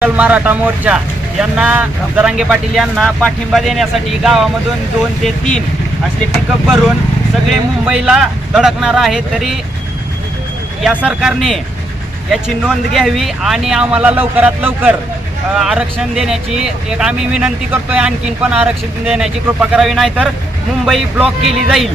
सकल मराठा मोर्चा यांना जरांगे पाटील यांना पाठिंबा देण्यासाठी गावामधून दोन ते तीन असले पिकअप भरून सगळे मुंबईला धडकणार आहे तरी या सरकारने याची नोंद घ्यावी आणि आम्हाला लवकरात लवकर आरक्षण देण्याची एक आम्ही विनंती करतोय. आणखीन पण आरक्षण देण्याची कृपा करावी नाहीतर मुंबई ब्लॉक केली जाईल.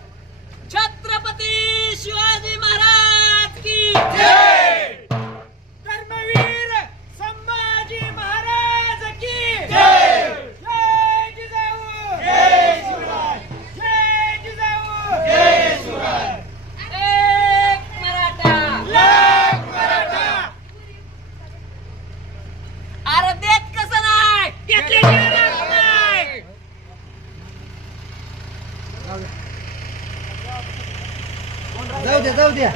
जाऊ द्या जाऊ द्या